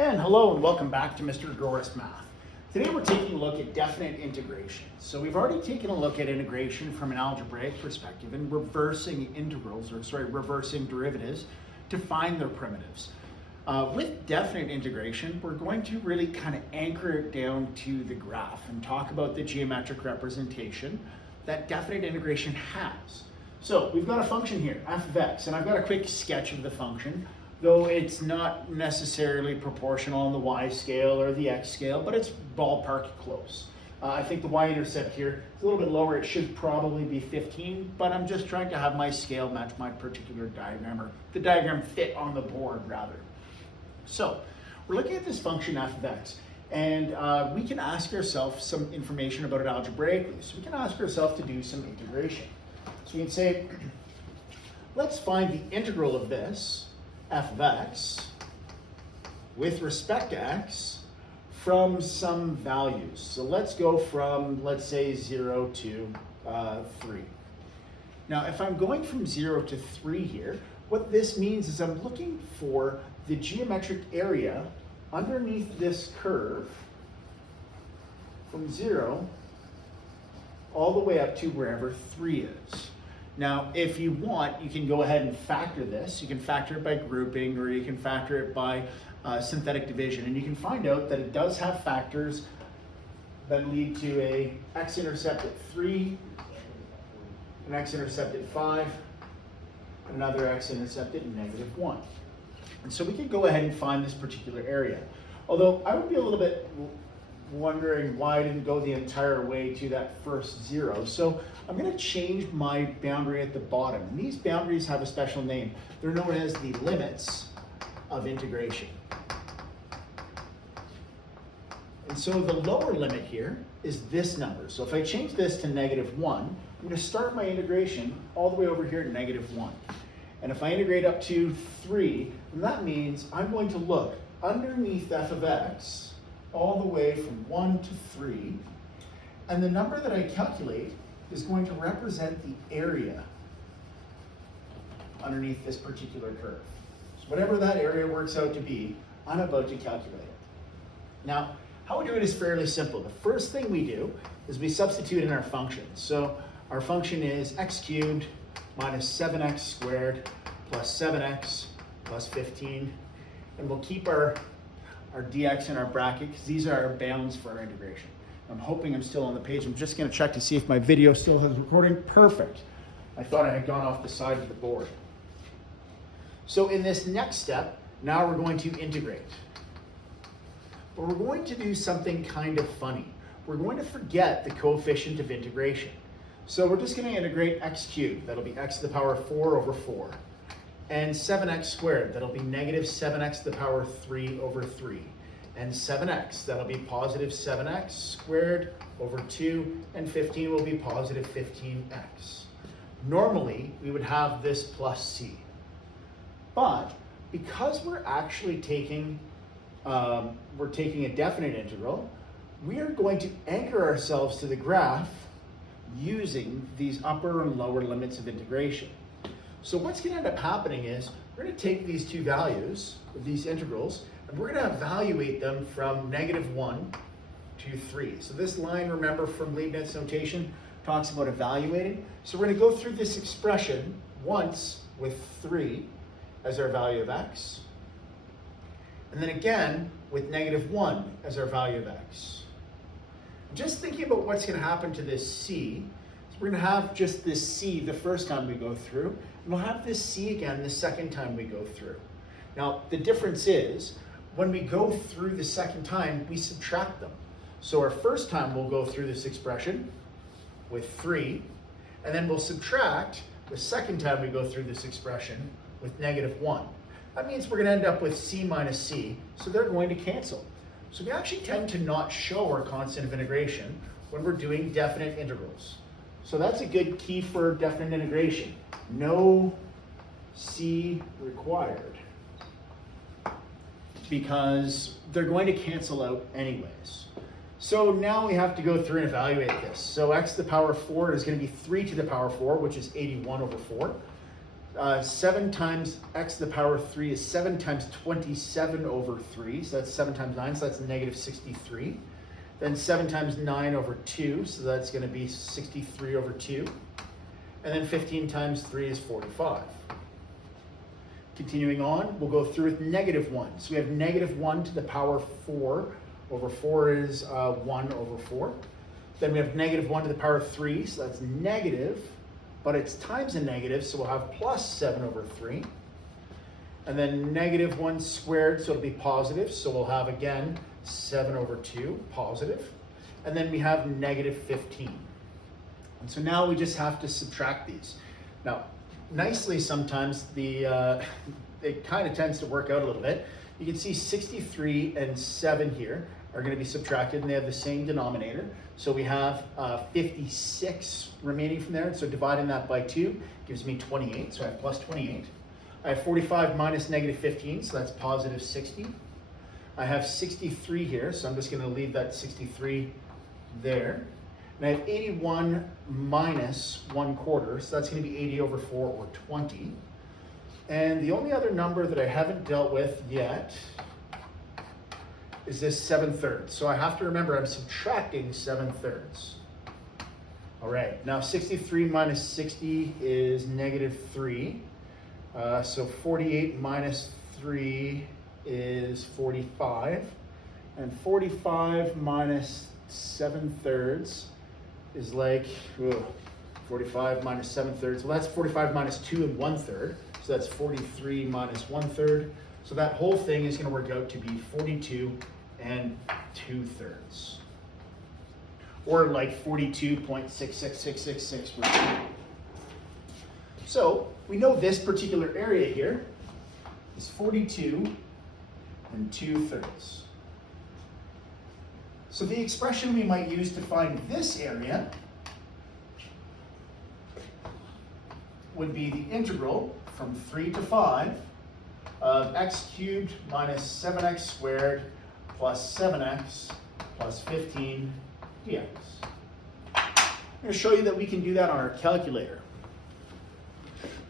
And hello and welcome back to Mr. Gorist Math. Today we're taking a look at definite integration. So we've already taken a look at integration from an algebraic perspective and reversing derivatives to find their primitives. With definite integration, we're going to really kind of anchor it down to the graph and talk about the geometric representation that definite integration has. So we've got a function here, f of x, and I've got a quick sketch of the function, though it's not necessarily proportional on the y scale or the x scale, but it's ballpark close. I think the y-intercept here is a little bit lower. It should probably be 15, but I'm just trying to have my scale match my particular diagram, or the diagram fit on the board rather. So we're looking at this function f of x, and we can ask ourselves some information about it algebraically. So we can ask ourselves to do some integration. So we can say, let's find the integral of this, f of x, with respect to x, from some values. So let's go from, let's say, 0 to 3. Now, if I'm going from 0 to 3 here, what this means is I'm looking for the geometric area underneath this curve from 0 all the way up to wherever 3 is. Now, if you want, you can go ahead and factor this. You can factor it by grouping, or you can factor it by synthetic division, and you can find out that it does have factors that lead to a x-intercept at 3, an x-intercept at 5, and another x-intercept at -1. And so we can go ahead and find this particular area. Although I would be a little bit wondering why I didn't go the entire way to that first 0. So I'm going to change my boundary at the bottom. And these boundaries have a special name. They're known as the limits of integration. And so the lower limit here is this number. So if I change this to -1, I'm going to start my integration all the way over here at -1. And if I integrate up to 3, then that means I'm going to look underneath f of x all the way from 1 to 3, and the number that I calculate is going to represent the area underneath this particular curve. So whatever that area works out to be, I'm about to calculate it. Now, how we do it is fairly simple. The first thing we do is we substitute in our function. So our function is x cubed minus 7x squared plus 7x plus 15, and we'll keep our dx in our bracket because these are our bounds for our integration. I'm hoping I'm still on the page. I'm just going to check to see if my video still has recording. Perfect. I thought I had gone off the side of the board. So in this next step, now we're going to integrate. But we're going to do something kind of funny. We're going to forget the coefficient of integration. So we're just going to integrate x cubed. That'll be x to the power 4 over 4. And 7x squared, that'll be -7x to the power 3 over 3. And 7x, that'll be positive 7x squared over 2, and 15 will be positive 15x. Normally, we would have this plus c. But because we're actually taking a definite integral, we are going to anchor ourselves to the graph using these upper and lower limits of integration. So what's going to end up happening is we're going to take these two values, these integrals, and we're going to evaluate them from -1 to 3. So this line, remember from Leibniz notation, talks about evaluating. So we're going to go through this expression once with 3 as our value of x, and then again with -1 as our value of x. Just thinking about what's going to happen to this c, we're going to have just this c the first time we go through, and we'll have this c again the second time we go through. Now, the difference is, when we go through the second time, we subtract them. So our first time we'll go through this expression with 3, and then we'll subtract the second time we go through this expression with -1. That means we're going to end up with c minus c, so they're going to cancel. So we actually tend to not show our constant of integration when we're doing definite integrals. So that's a good key for definite integration. No c required, because they're going to cancel out anyways. So now we have to go through and evaluate this. So x to the power 4 is going to be 3 to the power 4, which is 81 over 4. 7 times x to the power of 3 is 7 times 27 over 3, so that's 7 times 9, so that's negative 63. Then 7 times 9 over 2, so that's going to be 63 over 2. And then 15 times 3 is 45. Continuing on, we'll go through with negative 1. So we have negative 1 to the power 4 over 4 is 1 over 4. Then we have negative 1 to the power of 3, so that's negative, but it's times a negative, so we'll have plus 7 over 3. And then negative 1 squared, so it'll be positive, so we'll have again 7 over 2, positive. And then we have negative 15. And so now we just have to subtract these. Now, nicely sometimes it kind of tends to work out a little bit. You can see 63 and 7 here are going to be subtracted, and they have the same denominator. So we have 56 remaining from there. So dividing that by 2 gives me 28. So I have plus 28. I have 45 minus negative 15, so that's positive 60. I have 63 here, so I'm just going to leave that 63 there. And I have 81 minus 1/4, so that's going to be 80 over 4, or 20. And the only other number that I haven't dealt with yet is this 7/3. So I have to remember I'm subtracting 7/3. All right, now 63 minus 60 is negative 3. So 48 minus 3 is 45. And 45 minus 7/3 is like 45 minus 7/3. Well, that's 45 minus 2 1/3. So that's 43 minus 1/3. So that whole thing is going to work out to be 42 2/3. Or like 42.66666. So we know this particular area here is 42 2/3. So the expression we might use to find this area would be the integral from 3 to 5 of x cubed minus 7x squared plus 7x plus 15 dx. I'm going to show you that we can do that on our calculator.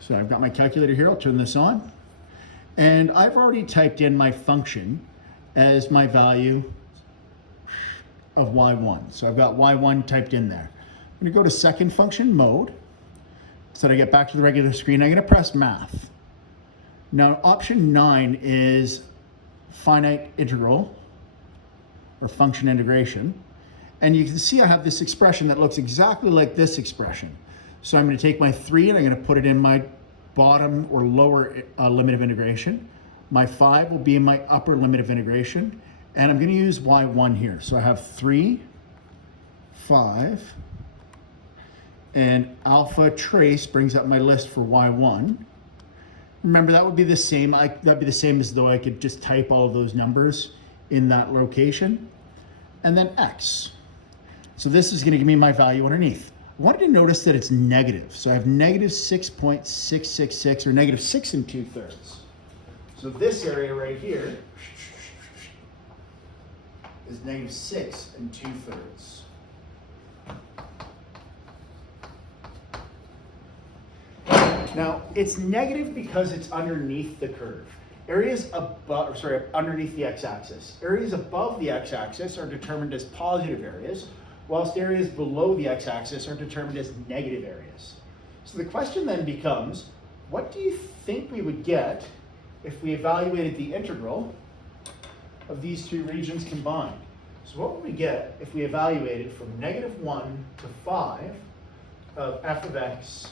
So I've got my calculator here. I'll turn this on. And I've already typed in my function as my value of y1. So I've got y1 typed in there. I'm going to go to second function mode. So that I get back to the regular screen, I'm going to press math. Now option 9 is finite integral or function integration. And you can see I have this expression that looks exactly like this expression. So I'm going to take my 3 and I'm going to put it in my bottom or lower limit of integration. My 5 will be in my upper limit of integration. And I'm going to use y1 here. So I have 3, 5, and alpha trace brings up my list for y1. Remember, that would be the same. That'd be the same as though I could just type all of those numbers in that location. And then x. So this is going to give me my value underneath. I wanted to notice that it's negative. So I have negative 6.666, or negative 6 2/3. So this area right here is negative 6 2/3. Now, it's negative because it's underneath the curve. Areas underneath the x-axis. Areas above the x-axis are determined as positive areas, whilst areas below the x-axis are determined as negative areas. So the question then becomes, what do you think we would get if we evaluated the integral of these two regions combined? So what would we get if we evaluated from negative 1 to 5 of f of x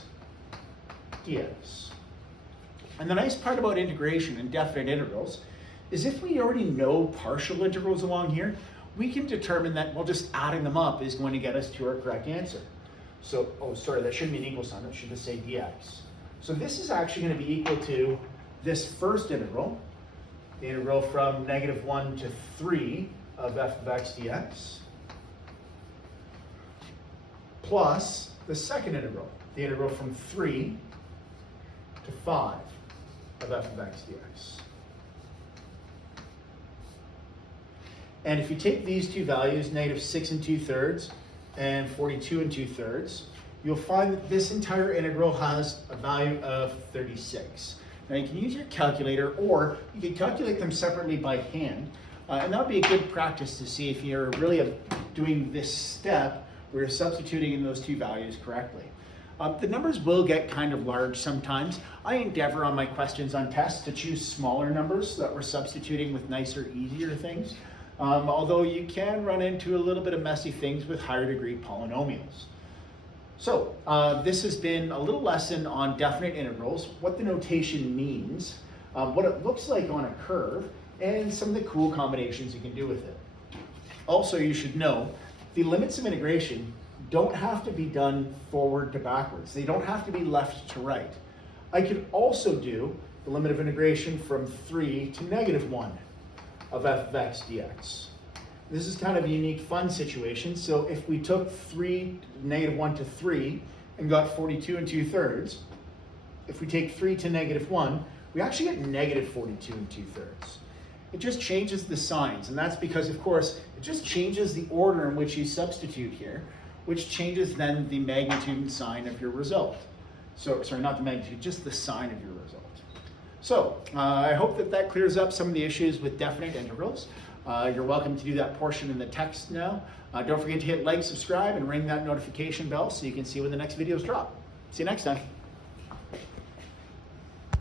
dx? And the nice part about integration and definite integrals is if we already know partial integrals along here, we can determine that, well, just adding them up is going to get us to our correct answer. So, that shouldn't be an equal sign, that should just say dx. So this is actually going to be equal to this first integral, the integral from negative 1 to 3 of f of x dx, plus the second integral, the integral from 3 to 5 of f of x dx. And if you take these two values, negative 6 2/3 and 42 2/3, you'll find that this entire integral has a value of 36. Now you can use your calculator, or you can calculate them separately by hand, and that would be a good practice to see if you're really doing this step where you're substituting in those two values correctly. The numbers will get kind of large sometimes. I endeavor on my questions on tests to choose smaller numbers so that we're substituting with nicer, easier things. Although you can run into a little bit of messy things with higher degree polynomials. So this has been a little lesson on definite integrals, what the notation means, what it looks like on a curve, and some of the cool combinations you can do with it. Also, you should know the limits of integration don't have to be done forward to backwards. They don't have to be left to right. I could also do the limit of integration from 3 to -1 of f of x dx. This is kind of a unique fun situation. So if we took 3, -1 to 3 and got 42 2/3, if we take 3 to -1, we actually get -42 2/3. It just changes the signs, and that's because, of course, it just changes the order in which you substitute here, which changes then the magnitude and sign of your result. So, sorry, not the magnitude, just the sign of your result. So, I hope that that clears up some of the issues with definite integrals. You're welcome to do that portion in the text now. Don't forget to hit like, subscribe, and ring that notification bell so you can see when the next videos drop. See you next time.